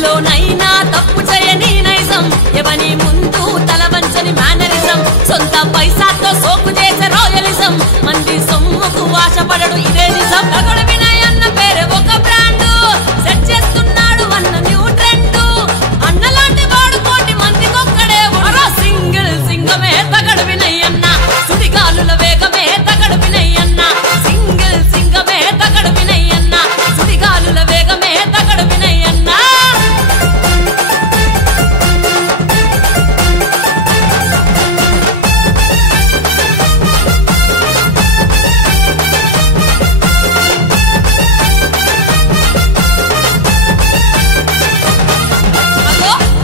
కలలోనైనా తప్పు చేయని నైజం ఎవని ముందు తల వంచని మేనరిజం సొంత పైసాతో సోకు చేసే రాయలిజం మంది సొమ్ముకు ఆశపడడు ఇదే నిజం తగడు వినయ్ అన్న పేరే ఒక బ్రాండు సెట్ చేస్తున్నాడు అన్న న్యూ ట్రెండ్ అన్నలాంటి వాడు కోటి మందికొక్కడే సింగిల్ సింగమే తగడు వినయ్ అన్న సుడిగాలుల వేగమే తగడు వినయ్ అన్న సింగిల్ సింగమే తగడు వినయ్ అన్న సుడిగాలుల వేగమే తగడు వినయ్ అన్న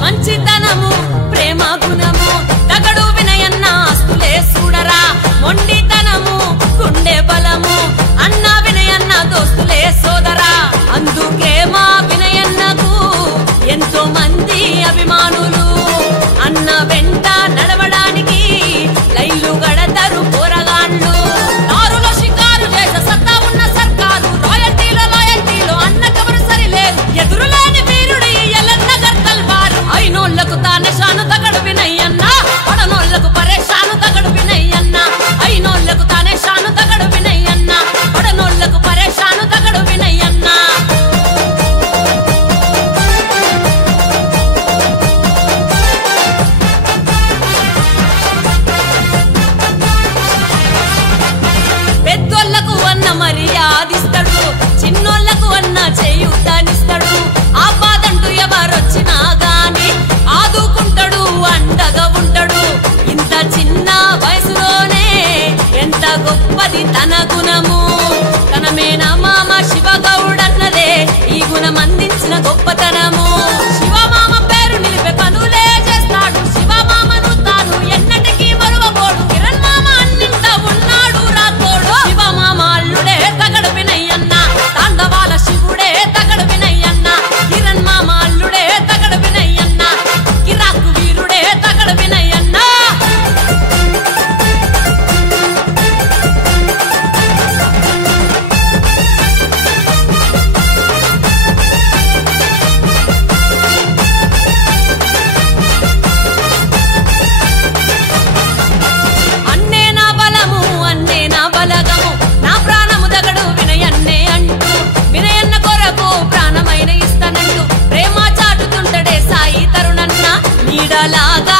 మంచితనము ప్రేమ గుణము తగడు వినయన్న ఆస్తులే చూడరా మొండితనము గుండె బలము అన్న వినయన్న దోస్తులే సోదరా అందుకే మా వినయన్నకు ఎంతో మంది అభిమానులు అన్న వెంట నడవడానికి లైలు గడతరు పోరగాండ్లు నారులో షికారు చేసే సత్తా ఉన్న సర్కారు రాయల్టీలో అన్నకెవరు సరిలేరు ఎదురులేని వీరుడి ఎల్లన్న గర్తల్ వారు అయినోళ్లకు తానే షాను తగడు వినయ్ అన్న పడనోళ్లకు పరేషాను తగడు వినయ్ అన్న అయినోళ్లకు తానే షాను తగడు వినయ్ అన్న పడనోళ్లకు పరేషాను తగడు వినయ్ అన్న పెద్దోళ్లకు అన్న మర్యాదిస్తాడు చిన్నోళ్లకు అన్న చేయూతనిస్తాడు ఆపాదంటూ ఎవరొచ్చినా గాని ఆదుకుంటాడు అండగా ఉంటాడు ఇంత చిన్న వయసులోనే ఎంత గొప్పది తన గుణము తన మేన మామ శివగౌడన్నదే ఈ గుణం అందించిన గొప్పతనము శివమామ పేరు నిలిపే పనులే చేస్తాడు శివమామను తాను ఎన్నటికీ మరువబోడు కిరణ్ మామ అన్నింట ఉన్నాడు రాతోడు శివమామ అల్లుడే తగడు వినయ్ అన్న తాండవాల శివుడే తగడు వినయ్ అన్న కిరణ్ మామ అల్లుడే తగడు వినయ్ అన్న కిరాకు వీరుడే తగడు వినయ్ అన్న అన్నే నా బలము అన్నే నా బలగము నా ప్రాణము దగడు వినయన్నే అంటూ వినయన్న కొరకు ప్రాణమైన ఇస్తానంటూ ప్రేమ చాటుతుంటడే సాయి తరుణన్న నీడలాగా